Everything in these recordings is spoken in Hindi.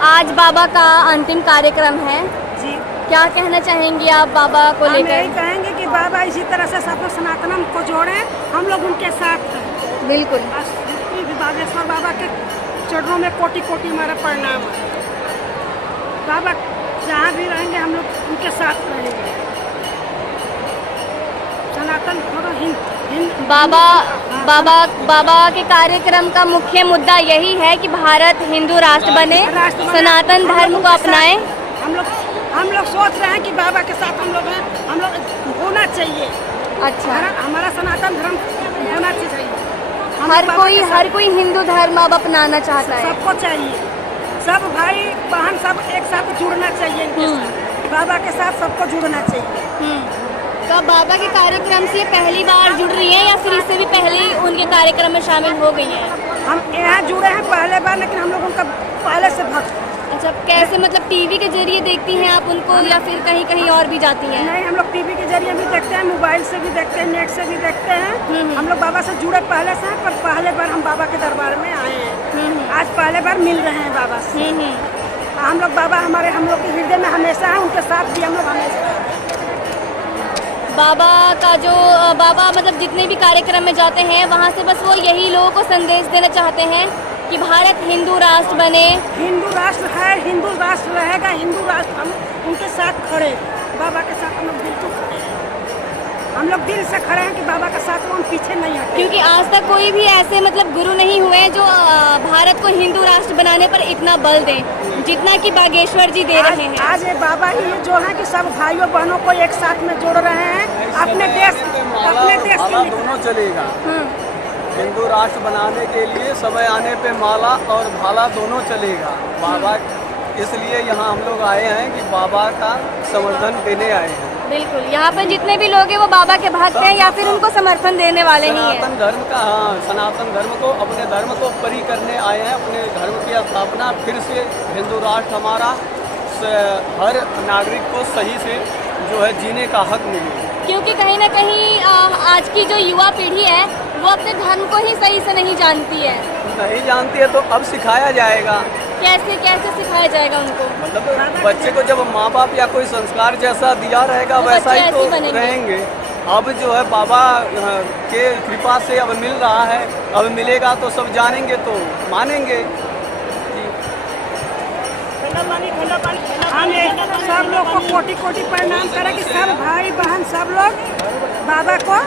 आज बाबा का अंतिम कार्यक्रम है, जी। क्या कहना चाहेंगी आप बाबा को हम लेकर? यही कहेंगे कि बाबा इसी तरह से सब सनातनम को जोड़ें, हम लोग उनके साथ हैं। बिल्कुल। जितनी भी बागेश्वर बाबा के चरणों में कोटि कोटि हमारा प्रणाम है। बाबा जहाँ भी रहेंगे हम लोग उनके साथ रहेंगे। सनातन बाबा के कार्यक्रम का मुख्य मुद्दा यही है कि भारत हिंदू राष्ट्र बने, सनातन धर्म को अपनाएं। हम लोग सोच रहे हैं कि बाबा के साथ हम लोग होना चाहिए। अच्छा, हमारा सनातन धर्म होना चाहिए। हर कोई हिंदू धर्म अब अपनाना चाहता है। सबको चाहिए, सब भाई बहन सब एक साथ जुड़ना चाहिए इनके साथ। बाबा के साथ सबको जुड़ना चाहिए। तो बाबा के कार्यक्रम से पहली बार जुड़ रही है या फिर इससे भी पहले उनके कार्यक्रम में शामिल हो गई हैं? हम यहाँ जुड़े हैं पहले बार, लेकिन हम लोग उनका पहले से भक्त हैं। अच्छा, कैसे मतलब टीवी के जरिए देखती हैं आप उनको या फिर कहीं कहीं और भी जाती हैं? नहीं, हम लोग टीवी के जरिए भी देखते हैं, मोबाइल से भी देखते हैं, नेट से भी देखते हैं। हम लोग बाबा से जुड़े पहले से हैं, पर पहले बार हम बाबा के दरबार में आए हैं। आज पहले बार मिल रहे हैं बाबा से। हम लोग बाबा हम लोग के हृदय में हमेशा हैं, उनके साथ भी हम लोग हमेशा हैं। बाबा मतलब जितने भी कार्यक्रम में जाते हैं वहाँ से बस वो यही लोगों को संदेश देना चाहते हैं कि भारत हिंदू राष्ट्र बने। हिंदू राष्ट्र है, हिंदू राष्ट्र रहेगा, हिंदू राष्ट्र हम उनके साथ खड़े, बाबा के साथ हम लोग बिल्कुल खड़े हैं। हम लोग दिल से खड़े हैं कि बाबा के साथ हम पीछे नहीं हटे। क्योंकि आज तक कोई भी ऐसे मतलब गुरु नहीं हुए जो भारत को हिंदू राष्ट्र बनाने पर इतना बल दें जितना कि बागेश्वर जी दे रहे हैं। आज ये बाबा ही जो है कि सब भाइयों बहनों को एक साथ में जोड़ रहे हैं। अपने देश दोनों चलेगा। हिंदू राष्ट्र बनाने के लिए समय आने पे माला और भाला दोनों चलेगा। बाबा इसलिए यहाँ हम लोग आए हैं कि बाबा का समर्थन देने आए हैं। बिल्कुल, यहाँ पर जितने भी लोग हैं वो बाबा के भक्त हैं या फिर उनको समर्थन देने वाले ही हैं। सनातन धर्म का, हाँ, सनातन धर्म को, अपने धर्म को परी करने आए हैं। अपने धर्म की स्थापना फिर से हिंदू राष्ट्र हमारा हर नागरिक को सही से जो है जीने का हक मिले। क्योंकि कहीं ना कहीं आज की जो युवा पीढ़ी है वो अपने धर्म को ही सही से नहीं जानती है। नहीं जानती है तो अब सिखाया जाएगा। कैसे सिखाया जाएगा उनको? मतलब बच्चे को जब माँ बाप या कोई संस्कार जैसा दिया रहेगा वैसा ही तो रहेंगे। अब जो है बाबा के कृपा से अब मिल रहा है, अब मिलेगा तो सब जानेंगे तो मानेंगे। हम सब लोग को कोटि कोटि प्रणाम करें कि सब भाई बहन सब लोग बाबा को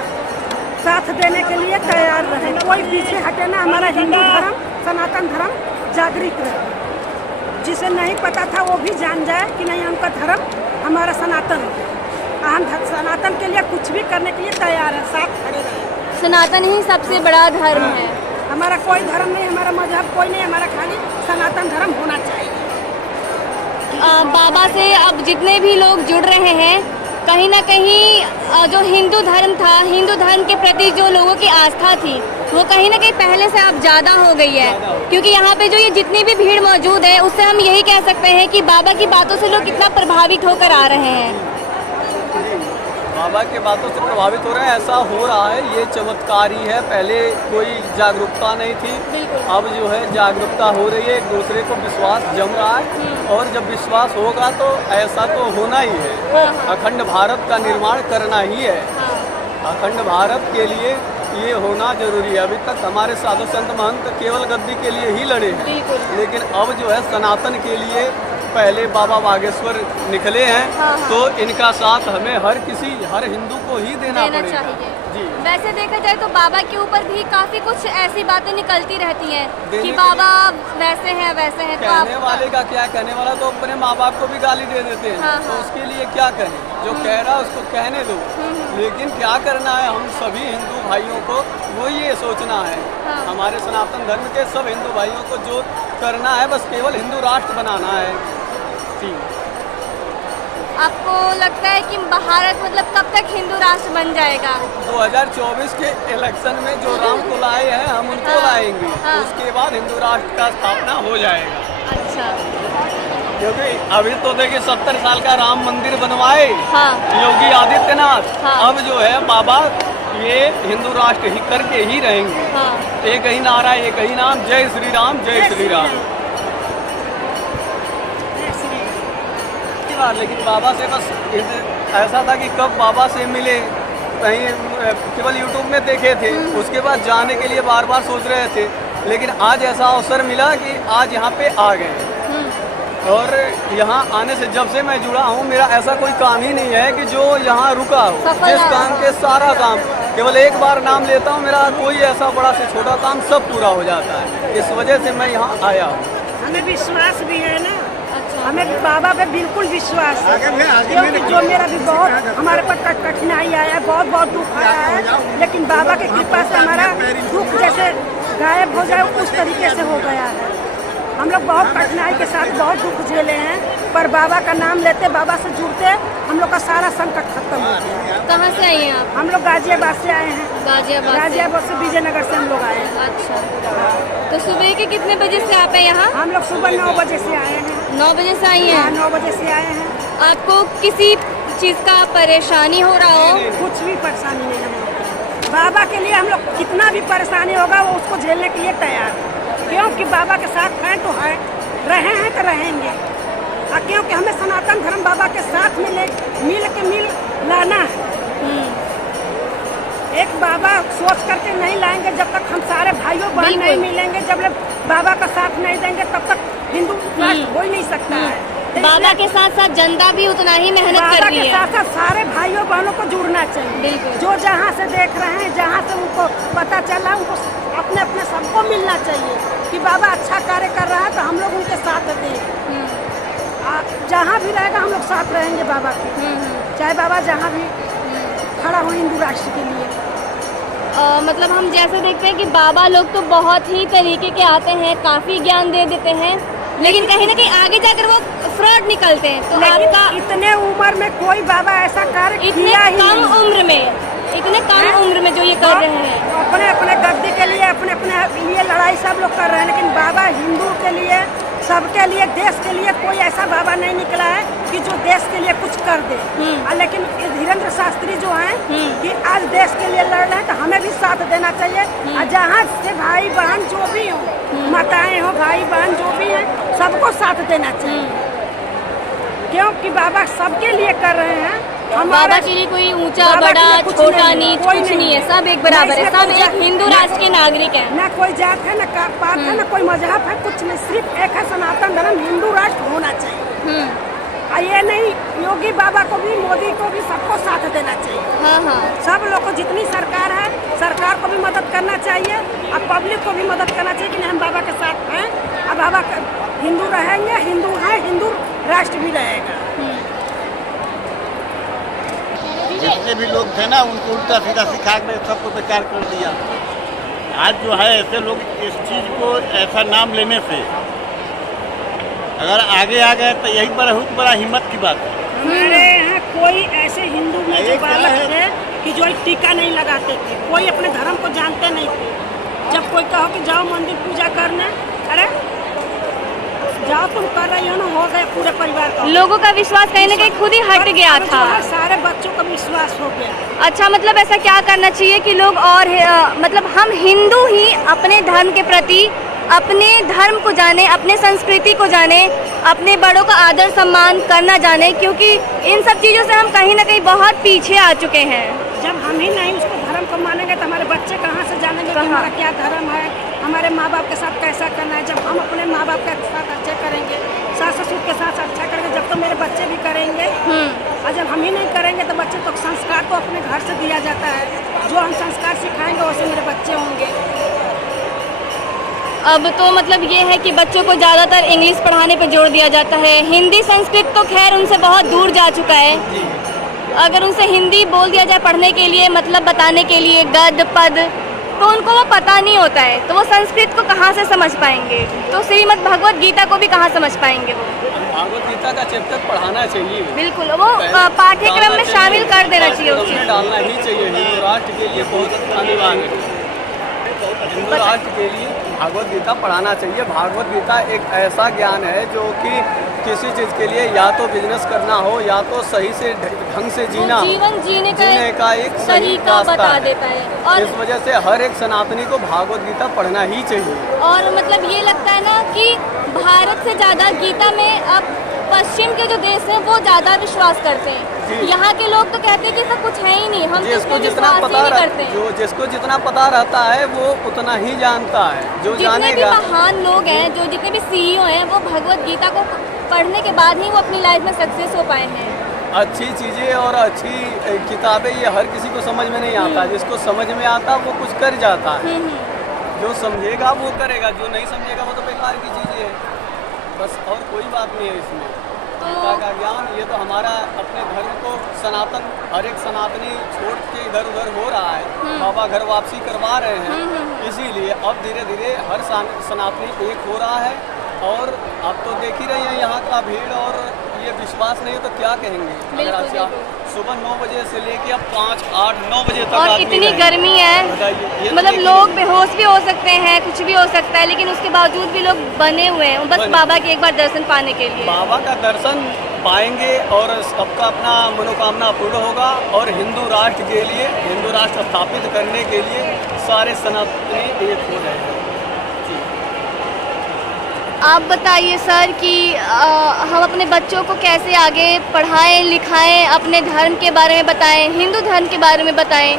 साथ देने के लिए तैयार रहे। कोई पीछे हटे ना। हमारा हिंदू धर्म सनातन धर्म जागृत रहे। जिसे नहीं पता था वो भी जान जाए कि नहीं, हमका धर्म हमारा सनातन है। हम सनातन के लिए कुछ भी करने के लिए तैयार है, साथ खड़े रहे। सनातन ही सबसे बड़ा धर्म है। हमारा कोई धर्म नहीं, हमारा मजहब कोई नहीं, हमारा खाली सनातन धर्म होना चाहिए। बाबा से अब जितने भी लोग जुड़ रहे हैं, कहीं ना कहीं जो हिंदू धर्म था, हिंदू धर्म के प्रति जो लोगों की आस्था थी वो कहीं ना कहीं पहले से अब ज़्यादा हो गई है। क्योंकि यहाँ पे जो ये जितनी भी भीड़ मौजूद है उससे हम यही कह सकते हैं कि बाबा की बातों से लोग कितना प्रभावित होकर आ रहे हैं। बाबा के बातों से प्रभावित हो रहे हैं, ऐसा हो रहा है। ये चमत्कार ही है। पहले कोई जागरूकता नहीं थी, अब जो है जागरूकता हो रही है। एक दूसरे को विश्वास जम रहा है और जब विश्वास होगा तो ऐसा तो होना ही है। अखंड भारत का निर्माण करना ही है। अखंड भारत के लिए ये होना जरूरी है। अभी तक हमारे साधु संत महंत केवल गद्दी के लिए ही लड़े हैं, लेकिन अब जो है सनातन के लिए पहले बाबा बागेश्वर निकले हैं। तो इनका साथ हमें हर हिंदू को ही देना चाहिए। जी। वैसे देखा जाए तो बाबा के ऊपर भी काफी कुछ ऐसी बातें निकलती रहती हैं कि बाबा वैसे हैं वैसे हैं। कहने वाले का क्या, कहने वाला तो अपने माँ बाप को भी गाली दे देते हैं। तो उसके लिए क्या कहें? जो कह रहा है उसको कहने दो। लेकिन क्या करना है हम सभी हिंदू भाइयों को, वो ये सोचना है। हमारे सनातन धर्म के सब हिंदू भाइयों को जो करना है बस केवल हिंदू राष्ट्र बनाना है। आपको लगता है कि भारत मतलब कब तक हिंदू राष्ट्र बन जाएगा? 2024 के इलेक्शन में जो राम को लाए हैं हम उनको लाएंगे। उसके बाद हिंदू राष्ट्र का स्थापना हो जाएगा। अच्छा, क्योंकि अभी तो देखिए 70 साल का राम मंदिर बनवाए योगी आदित्यनाथ। अब जो है बाबा ये हिंदू राष्ट्र ही करके ही रहेंगे। एक ही नारा, एक ही नाम, जय श्री राम, जय श्री राम। बार, लेकिन बाबा से बस ऐसा था कि कब बाबा से मिले, कहीं केवल यूट्यूब में देखे थे, उसके बाद जाने के लिए बार बार सोच रहे थे, लेकिन आज ऐसा अवसर मिला कि आज यहाँ पे आ गए। और यहाँ आने से जब से मैं जुड़ा हूँ, मेरा ऐसा कोई काम ही नहीं है कि जो यहाँ रुका हो। जिस काम के सारा काम, केवल एक बार नाम लेता हूँ, मेरा कोई ऐसा बड़ा से छोटा काम सब पूरा हो जाता है। इस वजह से मैं यहाँ आया हूँ। हमें विश्वास भी है ना, अच्छा। हमें बाबा पे बिल्कुल विश्वास है, क्योंकि जो मेरा भी बहुत हमारे पर कठिनाई आया है, बहुत बहुत दुख आया है, लेकिन बाबा की कृपा से हमारा दुख जैसे गायब हो जाए उस तरीके से हो गया है। हम लोग बहुत कठिनाई के साथ बहुत दुख झेले हैं, पर बाबा का नाम लेते, बाबा से जुड़ते, हम लोग का सारा संकट खत्म हो गया। कहाँ से आई हैं आप? हम लोग गाजियाबाद से आए हैं। गाजियाबाद से विजयनगर से हम लोग आए हैं। अच्छा, तो सुबह के कितने बजे से आप हैं यहाँ? हम लोग सुबह 9 बजे से आए हैं। 9 बजे से आई हैं? 9 बजे से आए हैं। आपको किसी चीज़ का परेशानी हो रहा हो? कुछ भी परेशानी नहीं है। बाबा के लिए हम लोग कितना भी परेशानी होगा वो उसको झेलने के लिए तैयार है, क्योंकि बाबा के साथ हैं तो है, रहे हैं तो रहेंगे। क्योंकि हमें सनातन धर्म बाबा के साथ मिल लाना है। एक बाबा सोच करके नहीं लाएंगे, जब तक हम सारे भाइयों बहन नहीं मिलेंगे, जब तक बाबा का साथ नहीं देंगे, तब तक हिंदू राष्ट्र हो ही नहीं सकता है। बाबा के साथ साथ जनता भी उतना ही मेहनत कर रही है। बाबा के साथ साथ सारे भाइयों बहनों को जुड़ना चाहिए। जो जहाँ से देख रहे हैं, जहाँ से उनको पता चला, उनको अपने अपने सबको मिलना चाहिए कि बाबा अच्छा कार्य कर रहा है तो हम लोग उनके साथ दें। जहाँ भी रहेगा हम लोग साथ रहेंगे बाबा के, चाहे बाबा जहाँ भी खड़ा हो हिंदू राष्ट्र के लिए। मतलब हम जैसे देखते हैं कि बाबा लोग तो बहुत ही तरीके के आते हैं, काफ़ी ज्ञान दे देते हैं, लेकिन कहीं ना कहीं आगे जाकर वो फ्रॉड निकलते हैं। तो आपका इतने उम्र में कोई बाबा ऐसा कार्य इतने कम उम्र में जो ये कर रहे हैं, अपने अपने गद्दी के लिए, अपने अपने लिए लड़ाई सब लोग कर रहे हैं, लेकिन बाबा हिंदू के लिए, सबके लिए, देश के लिए कोई ऐसा बाबा नहीं निकला है कि जो देश के लिए कुछ कर दे। लेकिन धीरेन्द्र शास्त्री जो हैं कि आज देश के लिए लड़ रहे हैं, तो हमें भी साथ देना चाहिए। और जहाँ से भाई बहन जो भी हो, माताएं हो, भाई बहन जो भी हैं, सबको साथ देना चाहिए, क्योंकि बाबा सबके लिए कर रहे हैं। बाबा के लिए कोई ऊंचा बड़ा छोटा नीच कुछ नहीं है, सब एक बराबर है, सब एक हिंदू राष्ट्र के नागरिक हैं। ना कोई जात है, ना पात है, ना कोई मजहब है, कुछ नहीं, सिर्फ एक है सनातन धर्म, हिंदू राष्ट्र होना चाहिए। और ये नहीं, योगी बाबा को भी, मोदी को भी, सबको साथ देना चाहिए। सब लोग को, जितनी सरकार है, सरकार को भी मदद करना चाहिए और पब्लिक को भी मदद करना चाहिए कि हम बाबा के साथ हैं और बाबा हिंदू रहेंगे, हिंदू है, हिंदू राष्ट्र भी रहेगा। जितने भी लोग थे ना, उनको उल्टा सीधा सिखा के सबको बेकार कर दिया। आज जो है ऐसे लोग इस चीज़ को ऐसा नाम लेने से अगर आगे आ गए तो यही बहुत बड़ा हिम्मत की बात है। हमारे यहाँ कोई ऐसे हिंदू में जो बालक थे कि जो टीका नहीं लगाते थे, कोई अपने धर्म को जानते नहीं थे। जब कोई कहो कि जाओ मंदिर पूजा करने, अरे जाओ, तुम कर रही हो ना, हो गए पूरे परिवार का। लोगों का विश्वास कहीं ना कहीं खुद ही हट गया था, सारे बच्चों का विश्वास हो गया। अच्छा, मतलब ऐसा क्या करना चाहिए कि लोग और मतलब हम हिंदू ही अपने धर्म के प्रति, अपने धर्म को जाने, अपने संस्कृति को जाने, अपने बड़ों का आदर सम्मान करना जाने, क्योंकि इन सब चीज़ों से हम कहीं ना कहीं बहुत पीछे आ चुके हैं। जब हम ही नहीं उसको धर्म को मानेंगे तो हमारे बच्चे कहाँ से जानेंगे कि हमारा क्या धर्म है, हमारे माँ बाप के साथ कैसा करना है। जब हम अपने माँ बाप के साथ अच्छा करेंगे, सास ससुर के साथ अच्छा करेंगे, जब तो मेरे बच्चे भी करेंगे। और जब हम ही नहीं करेंगे तो बच्चे तो संस्कार तो अपने घर से दिया जाता है, जो हम संस्कार सिखाएंगे वैसे मेरे बच्चे होंगे। अब तो मतलब ये है कि बच्चों को ज़्यादातर इंग्लिश पढ़ाने पर जोर दिया जाता है, हिंदी संस्कृत तो खैर उनसे बहुत दूर जा चुका है। अगर उनसे हिंदी बोल दिया जाए पढ़ने के लिए, मतलब बताने के लिए, गद पद, तो उनको वो पता नहीं होता है, तो वो संस्कृत को कहाँ से समझ पाएंगे, तो श्रीमद् भगवत गीता को भी कहाँ समझ पाएंगे। वो भगवत गीता का चैप्टर पढ़ाना चाहिए, बिल्कुल, वो पाठ्यक्रम में शामिल कर देना चाहिए, उस चीज़ डालना ही चाहिए। हिंदू राष्ट्र के लिए बहुत अनिवार्य है, हिंदू राष्ट्र के लिए भागवत गीता पढ़ाना चाहिए। भागवत गीता एक ऐसा ज्ञान है जो कि किसी चीज़ के लिए, या तो बिजनेस करना हो, या तो सही से ढंग से जीना हो, जीवन जीने का एक सही तरीका रास्ता बता देता है। और इस वजह से हर एक सनातनी को भागवत गीता पढ़ना ही चाहिए। और मतलब ये लगता है ना कि भारत से ज़्यादा गीता में अब पश्चिम के जो देश हैं वो ज़्यादा विश्वास करते जी। हैं। यहाँ के लोग तो कहते हैं कि ऐसा कुछ है ही नहीं, हम तो जिसको इसमें जितना विश्वास ही पता नहीं करते हैं। जिसको जितना पता रहता है वो उतना ही जानता है। जो जितने भी जानेगा महान लोग हैं, जो जितने भी सीईओ हैं, वो भगवत गीता को पढ़ने के बाद ही वो अपनी लाइफ में सक्सेस हो पाए हैं। अच्छी चीज़ें और अच्छी किताबें ये हर किसी को समझ में नहीं आता। जिसको समझ में आता वो कुछ कर जाता है। जो समझेगा वो करेगा, जो नहीं समझेगा वो तो बेकार की चीज़ें है। बस और कोई बात नहीं है इसमें। गीता का ज्ञान ये तो हमारा अपने धर्म को सनातन, हर एक सनातनी छोड़ के इधर उधर हो रहा है। बाबा घर वापसी करवा रहे हैं, इसीलिए अब धीरे धीरे हर सनातनी एक हो रहा है। और अब तो देख ही रही हैं यहाँ का भीड़, और ये विश्वास नहीं है तो क्या कहेंगे। अगर आज सुबह 9 बजे से लेके अब 5, 8, 9 बजे तक और आदमी इतनी रहेंगे। गर्मी है, बताइए, ये मतलब तो लोग बेहोश भी हो सकते हैं, कुछ भी हो सकता है, लेकिन उसके बावजूद भी लोग बने हुए हैं बस बने। बाबा के एक बार दर्शन पाने के लिए। बाबा का दर्शन पाएंगे और सबका अपना मनोकामना पूर्ण होगा। और हिंदू राष्ट्र के लिए, हिंदू राष्ट्र स्थापित करने के लिए सारे सनातनी एक हो रहे हैं। आप बताइए सर कि हम अपने बच्चों को कैसे आगे पढ़ाएं लिखाएं, अपने धर्म के बारे में बताएं, हिंदू धर्म के बारे में बताएं।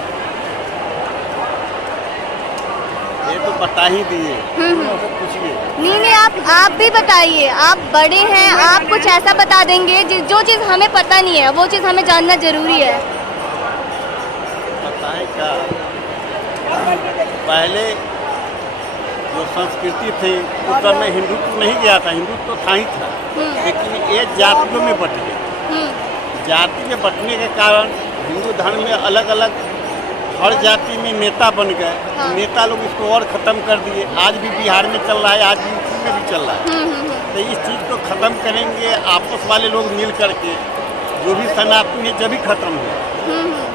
ये तो बता ही दिए, पूछिए। नहीं, आप भी बताइए, आप बड़े हैं, आप कुछ ऐसा बता देंगे जो चीज़ हमें पता नहीं है, वो चीज़ हमें जानना जरूरी है। बताएं क्या, पहले जो संस्कृति थी उस समय हिंदुत्व नहीं गया था, हिंदुत्व तो था ही था, लेकिन ये जातियों में बट गए। जाति में बंटने के कारण हिंदू धर्म में अलग अलग हर जाति में नेता बन गए। नेता लोग इसको और ख़त्म कर दिए। आज भी बिहार में चल रहा है, आज भी यूपी में भी चल रहा है। तो इस चीज़ को ख़त्म करेंगे आपस वाले लोग मिल करके, जो भी सनातन है जब भी ख़त्म हो।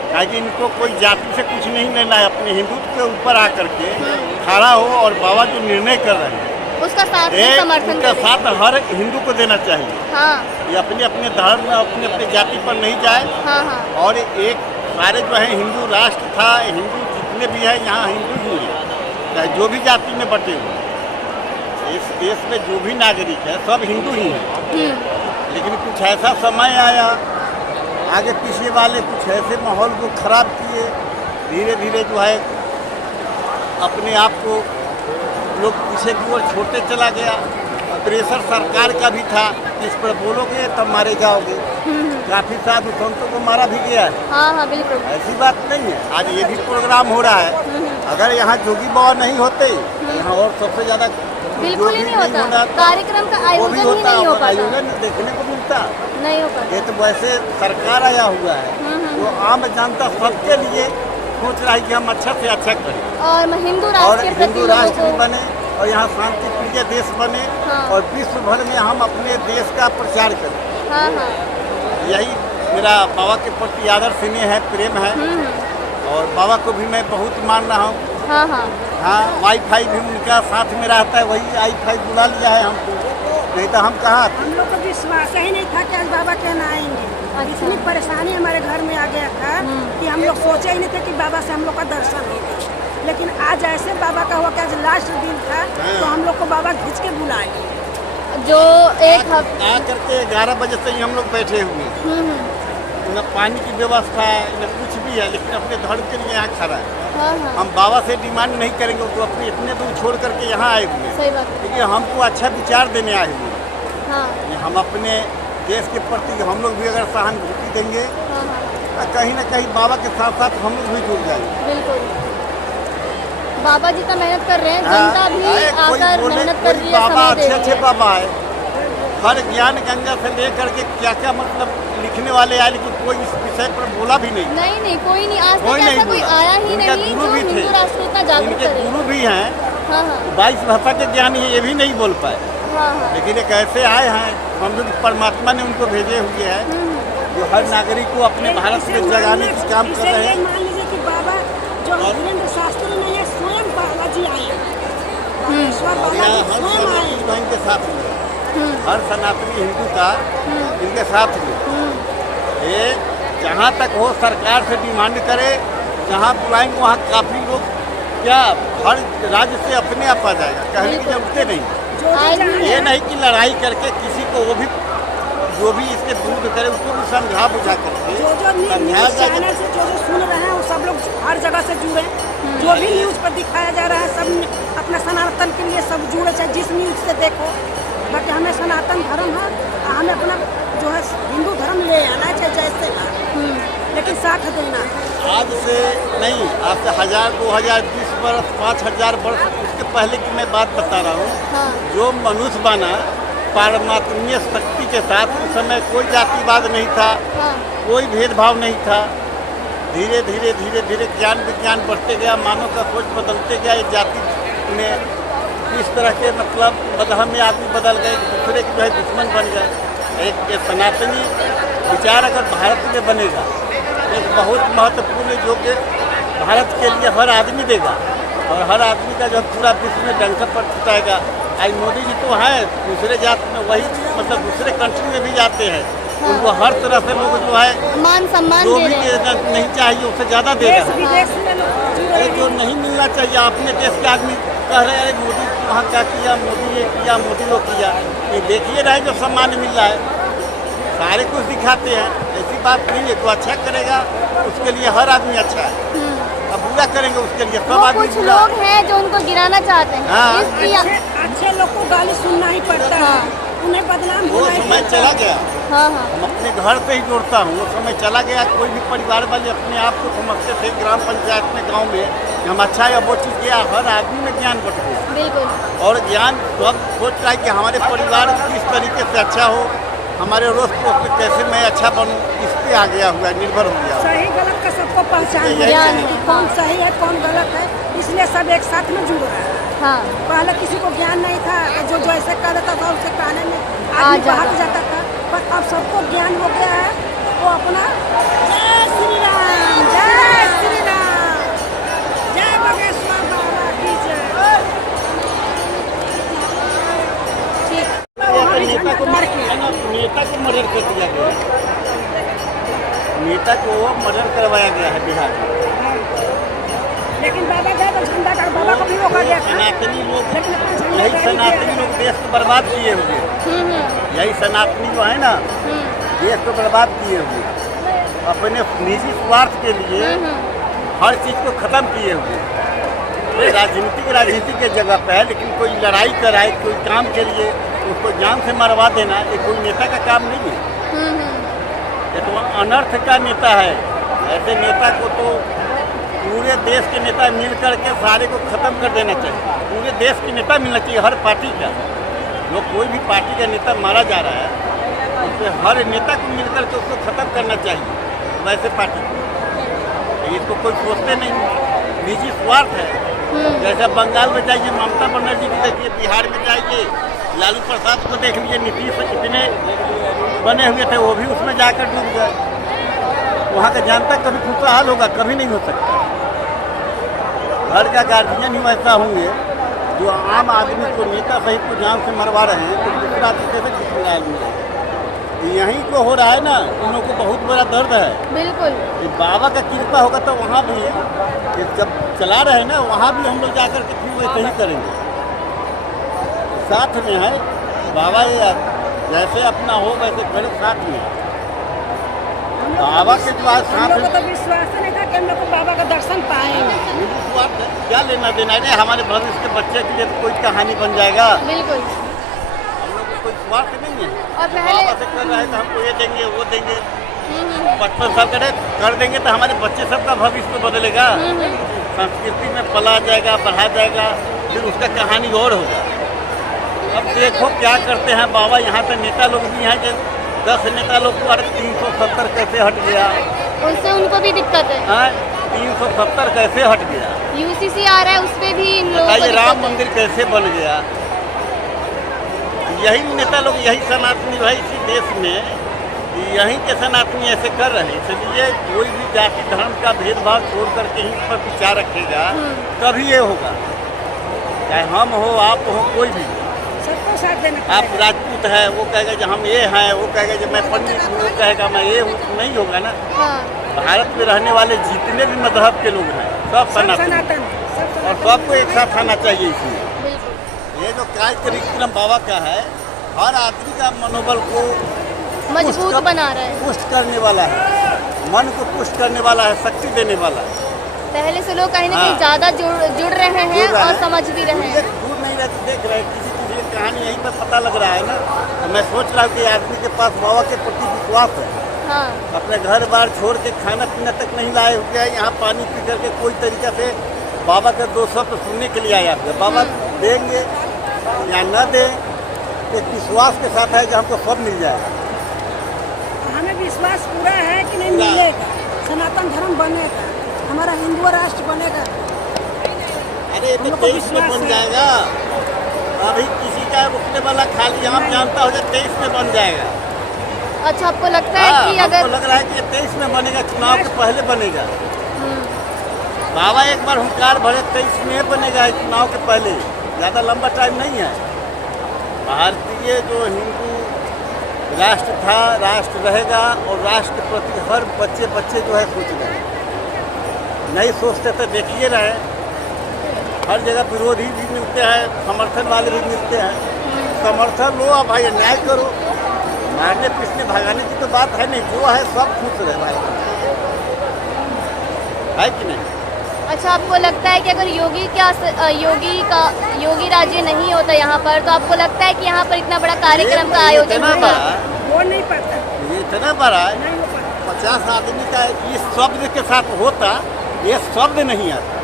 ताकि इनको कोई जाति से कुछ नहीं लेना है, अपने हिंदुत्व के ऊपर आकर के खड़ा हो और बाबा जो निर्णय कर रहे हैं उसका साथ में समर्थन उनका करें। साथ हर हिंदू को देना चाहिए। हाँ ये अपने अपने धर्म में अपने अपने जाति पर नहीं जाए। हाँ हाँ और एक सारे जो है हिंदू राष्ट्र था, हिंदू जितने भी है यहाँ हिंदू ही हैं, चाहे जो भी जाति में बटे हुए। इस देश में जो भी नागरिक है सब हिंदू ही हैं। लेकिन कुछ ऐसा समय आया, आगे पीछे वाले कुछ ऐसे माहौल को ख़राब किए, धीरे धीरे जो है अपने आप को लोग पीछे की ओर छोड़ते चला गया। प्रेशर सरकार का भी था, इस पर बोलोगे तब मारे जाओगे। काफ़ी साधु संतों को मारा भी गया है। हाँ बिल्कुल। ऐसी बात नहीं है। आज ये भी प्रोग्राम हो रहा है, अगर यहाँ जोगी बाबा नहीं होते, यहाँ और सबसे ज़्यादा बिल्कुल ही नहीं होता, कार्यक्रम का वो भी आयोजन ही होता, नहीं हो और पाता, आयोजन देखने को मिलता नहीं हो पाता। ये तो वैसे सरकार आया हुआ है, वो आम जनता सबके लिए सोच रहा है कि हम अच्छा से अच्छा करें और हिंदू और राष्ट्र के प्रति हिंदू लोगों राष्ट्र भी को बने और यहाँ शांति प्रिय देश बने। हाँ। और विश्व भर में हम अपने देश का प्रचार करें। हाँ यही मेरा बाबा के प्रति आदर स्नेह है, प्रेम है। और बाबा को भी मैं बहुत मान रहा हूँ। हाँ, वाईफाई भी उनका साथ में रहता है, वही वाईफाई बुला लिया है हमको, नहीं तो हम कहाँ आते। हम लोग को विश्वास ही नहीं था कि आज बाबा कहना आएंगे। इतनी परेशानी हमारे घर में आ गया था कि हम लोग सोचे ही नहीं थे कि बाबा से हम लोग का दर्शन होगा। लेकिन आज ऐसे बाबा का हुआ कि आज लास्ट दिन था, तो हम लोग को बाबा खींच के बुला लिए। जो एक हफ्ते आ करके 11 बजे से ही हम लोग बैठे हुए, न पानी की व्यवस्था है न कुछ भी है, लेकिन अपने धर्म के लिए यहाँ खड़ा है। हम बाबा से डिमांड नहीं करेंगे, वो अपने इतने दूर छोड़ करके यहाँ आए हुए, सही बात है। क्योंकि हमको अच्छा विचार देने आए हुए। हाँ हम अपने देश के प्रति हम लोग भी अगर सहानुभूति देंगे तो कहीं ना कहीं बाबा के साथ साथ हम लोग भी जुड़ जाएंगे। बिल्कुल, बाबा जितना मेहनत कर रहे हैं, हाँ, जनता भी कोई आकर बोले मेहनत कर कोई रही है, बाबा समय दे अच्छे रही अच्छे है। बाबा है, हर ज्ञान गंगा से लेकर के क्या क्या मतलब लिखने वाले आए, लेकिन कोई इस विषय पर बोला भी नहीं। नहीं कोई नहीं, आज कोई तक नहीं ऐसा कोई बोला। आया ही इनका नहीं गुरु जो भी थे, हिंदू राष्ट्र को इतना जागरूक इनके करे। गुरु भी हैं, हाँ 22 भाषा के ज्ञानी है, ये भी नहीं बोल पाए। हाँ लेकिन एक ऐसे आए हैं, हम लोग परमात्मा ने उनको भेजे हुए हैं, जो हर नागरिक को अपने भारत में जगाने का काम कर रहे हैं। मान लीजिए कि बाबा जो वीरेंद्र शास्त्री नहीं है, स्वयं बालाजी आए, बागेश्वर और यहाँ बालाजी हर स्वयं आए। सनातनी बहन के साथ में, हर सनातनी हिंदू का इनके साथ में, ये जहाँ तक हो सरकार से डिमांड करे, जहाँ बुलाएंगे वहाँ काफ़ी लोग, क्या हर राज्य से अपने आप आ जाएगा, कहने की जरूरत नहीं। आज भी ये नहीं कि लड़ाई करके किसी को वो भी जो भी इसके विरुद्ध करे उसको भी समझा बुझा करके जो समझाया न्यूज़ जाए। चैनल से जो सुन रहे हैं वो सब लोग हर जगह से जुड़े। जो भी न्यूज़ पर दिखाया जा रहा है सब अपना सनातन के लिए सब जुड़े, चाहे जिस न्यूज़ से देखो। बाकी हमें सनातन धर्म है, हमें अपना जो है हिंदू धर्म ले आना है, चाहे जैसे ना, लेकिन साथ देना। आज से नहीं, आज से 1000, 2000, 20 वर्ष, 5000 वर्ष उसके पहले की मैं बात बता रहा हूँ। जो मनुष्य बना पारमात्मीय शक्ति के साथ, उस समय कोई जातिवाद नहीं था, कोई भेदभाव नहीं था। धीरे धीरे धीरे धीरे ज्ञान विज्ञान बढ़ते गया, मानव का सोच बदलते गया। एक जाति में इस तरह के मतलब बदहमी आदमी बदल गए, दूसरे के जो है दुश्मन बन गए। एक सनातनी विचार अगर भारत में बनेगा, एक बहुत महत्वपूर्ण जो कि भारत के लिए हर आदमी देगा, और हर आदमी का जो पूरा विश्व में डंका पर छुटाएगा। आज मोदी जी तो हैं, दूसरे जात में वही मतलब दूसरे कंट्री में भी जाते हैं, उनको हर तरह से लोग जो है मान सम्मान जो दे भी रहे हैं। नहीं चाहिए उससे ज़्यादा दे देश रहे हैं। विदेश में लोग जुड़े अरे हैं। जो नहीं मिलना चाहिए, अपने देश के आदमी कह रहे हैं अरे मोदी वहाँ क्या किया, मोदी ये किया, मोदी वो किया। ये देखिए रहे जो सम्मान मिल रहा है, सारे कुछ दिखाते हैं। ऐसी बात नहीं है, तो अच्छा करेगा उसके लिए हर आदमी अच्छा है, अब बुरा करेंगे उसके लिए सब वो आदमी कुछ बुरा। लोग हैं जो उनको गिराना चाहते हैं। हाँ। इसकी अच्छे लोग को गाली सुनना ही पड़ता है, उन्हें बदनाम वो होना ही समय पड़ता चला है। गया, हाँ हाँ हम अपने घर से ही जोड़ता हूँ। वो समय चला गया, कोई भी परिवार वाले अपने आप को समझते थे ग्राम पंचायत में, गांव में कि हम अच्छा है, वो चीज़ गया, हर आदमी में ज्ञान बट गया। बिल्कुल। और ज्ञान सब सोच रहा है कि हमारे परिवार किस तरीके से अच्छा हो, हमारे रोज पोस्ट में कैसे मैं अच्छा बनूँ, इस पे आ गया हुआ है, निर्भर हो गया। सही गलत का सबको पहचान यही है ज्ञान कि है। कौन सही है कौन गलत है, इसलिए सब एक साथ में जुड़ रहा है। हाँ पहले किसी को ज्ञान नहीं था, जो जो ऐसे कर देता था उसे कहने में आ आदमी जाता। भाग जाता था, पर अब सबको ज्ञान हो गया है। वो अपना जय श्री राम, जय श्री राम, जय बागेश्वर बाबा की जय। नेता को नेता को मर्डर कर दिया गया, नेता को मर्डर करवाया गया है बिहार में। लेकिन बाबा गए तो झंडा का बाबा को भी रोका गया था। सनातनी लोग, लेकिन अपना झंडा यही गाड़ी सनातनी दिया। लोग देश को बर्बाद किए हुए, यही सनातनी जो है ना देश को बर्बाद किए हुए, अपने निजी स्वार्थ के लिए हर चीज़ को ख़त्म किए हुए। ये राजनीति के जगह पे है, लेकिन कोई लड़ाई कराए कोई काम के लिए उसको जान से मरवा देना, ये कोई नेता का काम नहीं है। ये तो अनर्थ का नेता है। ऐसे नेता को तो पूरे देश के नेता मिल करके सारे को ख़त्म कर देना चाहिए। पूरे देश के नेता मिलना चाहिए, हर पार्टी का। जो कोई भी पार्टी का नेता मारा जा रहा है, उससे हर नेता को मिल करके उसको ख़त्म करना चाहिए, वैसे पार्टी को। ये तो कोई सोचते नहीं, निजी स्वार्थ है। जैसे बंगाल में जाइए, ममता बनर्जी को देखिए, बिहार में जाइए, लालू प्रसाद को देख लीजिए, नीतीश इतने बने हुए थे, वो भी उसमें जाकर डूब गए। वहाँ का जनता कभी खुशहाल होगा? कभी नहीं हो सकता। घर का गार्जियन ही वैसा होंगे जो आम आदमी को, नेता सहित को जान से मरवा रहे हैं, तो दूसरा कैसे खुशहाल मिलेगा? यहीं को हो रहा है ना, उन लोगों को बहुत बड़ा दर्द है। बिल्कुल। ये बाबा का कृपा होगा तो वहाँ भी ये जब चला रहे ना, वहाँ भी हम लोग जाकर के फिर वैसे ही करेंगे। साथ में है बाबा, ये जैसे अपना हो वैसे करें, साथ में बाबा के जो आज हम साथ लोग को में तो विश्वास नहीं था कि हम लोग को बाबा का दर्शन पाएंगे। क्या लेना देना है? हमारे भविष्य के बच्चे के लिए तो कोई कहानी बन जाएगा। बिल्कुल। हम लोग को कोई स्वार्थ नहीं है। और पहले बाबा से कर रहे हैं तो हमको ये देंगे वो देंगे, 55 साल कर देंगे तो हमारे बच्चे सबका भविष्य तो बदलेगा, संस्कृति में पला जाएगा, बढ़ा जाएगा, फिर उसका कहानी और होगा। अब देखो क्या करते हैं बाबा। यहाँ पे नेता लोग भी हैं जो 10 नेता लोग को 370 कैसे हट गया, उससे उनको भी दिक्कत है। 370 कैसे हट गया, यूसीसी आ रहा है, उस पे भी इन लोगों को बताइए, राम दिक्कत है। मंदिर कैसे बन गया। यही नेता लोग, यही सनातनी भाई इसी देश में यहीं के सनातनी ऐसे कर रहे हैं। इसलिए कोई भी जाति धर्म का भेदभाव छोड़ करके ही इस पर विचार रखेगा, तभी ये होगा। चाहे हम हो, आप हो, कोई भी। सबको साथ देना आप पड़ेगा। राजपूत है, वो कहेगा कि हम ये हैं, वो कहेगा कि मैं पंडित हूँ, वो कहेगा मैं ये हूँ, नहीं होगा ना। हाँ भारत में रहने वाले जितने भी मजहब के लोग हैं सब सब सनातन, सनातन, सब और सनातन। सबको एक साथ आना चाहिए। इसमें बिल्कुल। ये जो कार्यक्रम बाबा का है, हर आदमी का मनोबल को मजबूत पुष्ट बना रहा है। पुष्ट करने वाला है, मन को पुष्ट करने वाला है, शक्ति देने वाला है। पहले से लोग कहीं ना कहीं हाँ। ज्यादा जुड़ रहे हैं जुड़ रहा और है। समझ भी रहे हैं। दूर नहीं रहते, देख रहे हैं, किसी चीज़ की कहानी यहीं पर पता लग रहा है ना। तो मैं सोच रहा हूँ कि आदमी के पास बाबा के प्रति विश्वास है, हाँ अपने घर बार छोड़ के खाना पीना तक नहीं लाए हुए हैं, यहाँ पानी पी करके कोई तरीका से बाबा का 2 शब्द सुनने के लिए आया है। बाबा देंगे या न दें, एक विश्वास के साथ है कि हमको सब मिल जाएगा। हमें विश्वास पूरा है कि नहीं पूरा। मिलेगा, सनातन धर्म बनेगा, हमारा हिंदू राष्ट्र बनेगा। अरे हम तो लोग को 23 में विश्वास बन है। जाएगा। अभी किसी का रुकने वाला खाली हम जानता हो 23 में बन जाएगा। अच्छा, आपको लगता है कि हमको अगर लग रहा है कि 23 में बनेगा, चुनाव के पहले बनेगा। हम्म, बाबा एक बार हुंकार भरे 23 में बनेगा, चुनाव के पहले, ज़्यादा लंबा टाइम नहीं है। भारतीय जो हिंदू राष्ट्र था, राष्ट्र रहेगा, और राष्ट्र के प्रति हर बच्चे जो है सोच रहे हैं। नहीं सोचते तो देखिए रहे, हर जगह विरोधी भी मिलते हैं, समर्थन वाले भी मिलते हैं। समर्थन लो, अब भाई न्याय करो, मारने पीटने भगाने की तो बात है नहीं, जो है सब खुश रहे भाई, है कि नहीं? अच्छा, आपको लगता है कि अगर योगी राज्य नहीं होता यहाँ पर, तो आपको लगता है कि यहाँ पर इतना बड़ा कार्यक्रम का आयोजन इतना होगा? बड़ा, वो नहीं पता, ये इतना बड़ा है, नहीं हो पाता। 50 आदमी का ये शब्द के साथ होता, ये शब्द नहीं आता,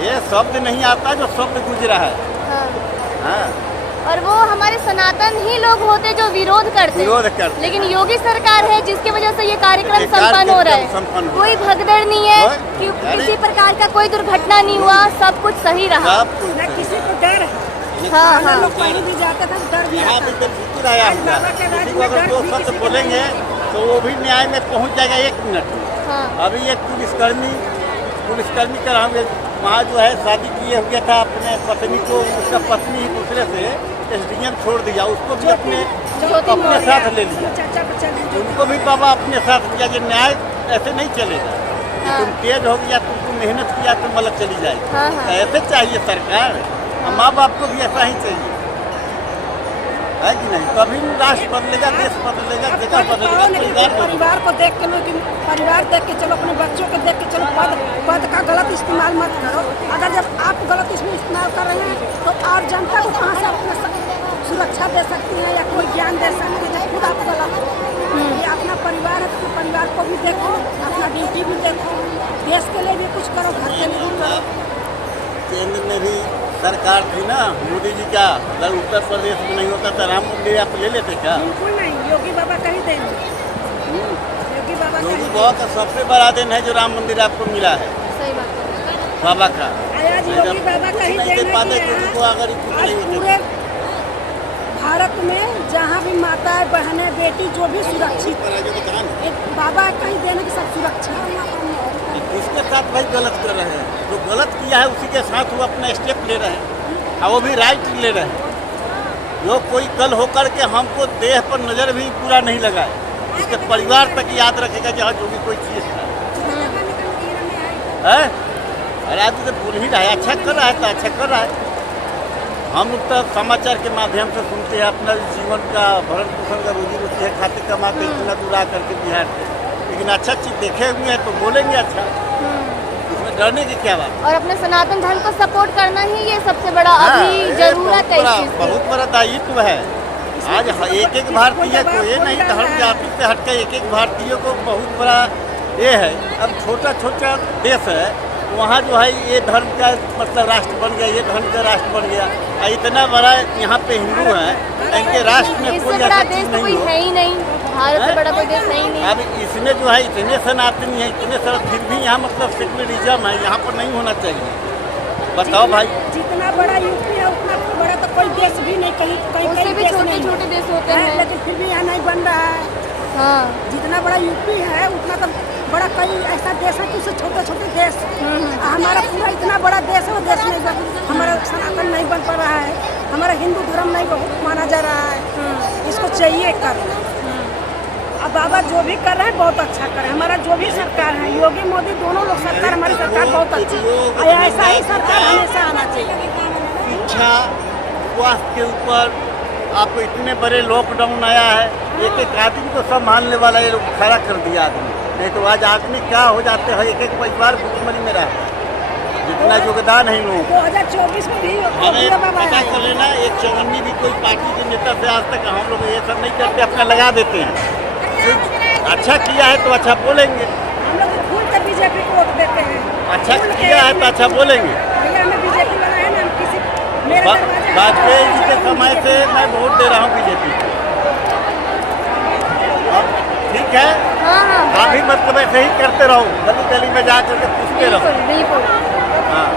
ये शब्द नहीं आता जो शब्द गुजरा है। हाँ। हाँ, और वो हमारे सनातन ही लोग होते जो विरोध करते विरोध करते। लेकिन योगी सरकार है जिसकी वजह से ये कार्यक्रम ये संपन्न हो रहा है। संपन्न हो कोई रहा है। भगदड़ नहीं है और? कि अरे। किसी प्रकार का कोई दुर्घटना नहीं हुआ, सब कुछ सही रहा। सब कुछ न किसी को डर है, हाँ हम हाँ लोग कहीं भी जाते थे डर भी यहाँ आता पे था। तो फिक्र आया आज हुआ बाबा के है, राज किसी को में अगर डर 2 भी शब्द किसी को बोलेंगे नहीं है। तो वो भी न्याय में पहुँच जाएगा 1 मिनट में। हाँ अभी एक पुलिसकर्मी का हम वहाँ जो है शादी किए हुए था, अपने पत्नी को, उसका पत्नी ही दूसरे से SDM छोड़ दिया, उसको भी अपने साथ ले लिया। चाचा बच्चा नहीं। उनको भी बाबा अपने साथ लिया कि न्याय ऐसे नहीं चलेगा, कि हाँ। तुम तेज हो गया, तुमको मेहनत किया तो मतलब चली जाएगी। हाँ, हाँ। ऐसे चाहिए सरकार, और माँ बाप को भी ऐसा ही चाहिए, है कि नहीं? कभी भी राष्ट्र बदलेगा, देश बदलेगा, अब जगह कोई बदलेगा, पाओ नहीं कि परिवार बदलेगा। परिवार को देख के लो, कि परिवार देख के चलो, अपने बच्चों को देख के चलो। पद का गलत इस्तेमाल मत करो। अगर जब आप गलत इसमें इस्तेमाल कर रहे हैं तो और जनता को कहाँ से अपना सुरक्षा दे सकती हैं या कोई ज्ञान दे सकती है जब खुद आप गलत हो। ये अपना परिवार है तो परिवार को भी देखो, अपना ड्यूटी भी देखो, देश के लिए भी कुछ करो, घर के लिए भी करो। केंद्र में भी सरकार थी ना मोदी जी का, अगर उत्तर प्रदेश में नहीं होता तो राम मंदिर आप ले लेते क्या? बिल्कुल नहीं, योगी बाबा का ही देन है। योगी बाबा का योगी ही बाबा का सबसे बड़ा दिन है जो राम मंदिर आपको मिला है, सही बात है। बाबा का। आज योगी बाबा का ही नहीं देन दे है पाते कि किसी को, अगर कुछ आज नहीं होता। पूरे भारत में जहाँ भी माताएं, बहनें, बेटी जो भी सुरक्षित, एक बाबा का ही देन है कि सब सुरक्षित है। किसके साथ भाई गलत कर रहे हैं? जो गलत किया है उसी के साथ वो अपना स्टेप ले रहे हैं, और वो भी राइट ले रहे हैं। जो कोई कल होकर के हमको देह पर नज़र भी पूरा नहीं लगाए, इसके परिवार तक याद रखेगा कि हाँ जो भी कोई चीज़ है। अरे आदमी तो बोल ही रहा है, अच्छा कर रहा है तो अच्छा कर रहा है। हम लोग तो समाचार के माध्यम से सुनते हैं, अपना जीवन का भरण पोषण का रोजी रोटी है, खाते कमाते इतना दूर आ करके बिहार से, लेकिन अच्छा चीज़ देखे हुए हैं तो बोलेंगे अच्छा, इसमें डरने की क्या बात? और अपने सनातन धर्म को सपोर्ट करना ही ये सबसे बड़ा हाँ, अभी ये जरूरत है इस चीज़ की। बहुत बड़ा दायित्व है। आज एक भारतीय को, ये नहीं धर्म जाति से हटकर एक भारतीय को बहुत बड़ा ये है। अब छोटा छोटा देश है, वहाँ जो है ये धर्म का मतलब राष्ट्र बन गया, ये धर्म का राष्ट्र बन गया, और इतना बड़ा यहाँ पे हिंदू है, इनके राष्ट्र में इससे कोई बड़ा ऐसा देश चीज़ तो कोई नहीं हो। है ही नहीं, भारत से हैं? बड़ा कोई देश है ही नहीं। अब इसमें जो है इतने सनातनी है, इतने सारा, फिर भी यहाँ मतलब सेकुलरिज्म है, यहाँ पर नहीं होना चाहिए। बताओ भाई, जितना बड़ा यूपी है उतना बड़ा तो कोई देश भी नहीं, कहीं कहीं उससे कहीं भी देश छोटे नहीं छोटे देश होते है, हैं। लेकिन फिर भी यहाँ नहीं बन रहा है। हाँ जितना बड़ा यूपी है उतना तो बड़ा कई ऐसा देश है कि उससे छोटे छोटे देश। हमारा पूरा इतना बड़ा देश है, वो देश नहीं बन, हमारा सनातन नहीं बन पा रहा है, हमारा हिंदू धर्म नहीं बहुत माना जा रहा है। इसको चाहिए करना। अब बाबा जो भी कर रहे हैं बहुत अच्छा कर रहे हैं। हमारा जो भी सरकार है, योगी मोदी दोनों लोग सरकार, हमारी सरकार बहुत अच्छी है। ऐसा ही सरकार हमेशा आना चाहिए। शिक्षा, स्वास्थ्य के ऊपर आपको इतने बड़े लॉकडाउन आया है, एक एक आदमी को संभालने वाला ये लोग खड़ा कर दिया आदमी। नहीं तो आज आदमी क्या हो जाते हैं, एक एक परिवार भुखमरी में रहा, जितना योगदान है इन लोगों को। 2024 में भी हमें पता कर लेना, एक चवन्नी भी कोई पार्टी के नेता से आज तक हम लोग ये सब नहीं करते, अपना लगा देते हैं। कुछ अच्छा किया है तो अच्छा बोलेंगे, हम लोग फूल कर बीजेपी को वोट देते हैं। अच्छा किया है तो अच्छा बोलेंगे। भैया हमें बीजेपी वाला है ना, हम किसी मेरे दरवाजे वाजपेयी जी के समय से मैं वोट दे रहा हूँ बीजेपी को। अब ठीक है, हाँ हाँ आप भी मतलब ऐसे ही करते रहो, गली गली में जा करके पूछते रहो। बिल्कुल बिल्कुल। हाँ।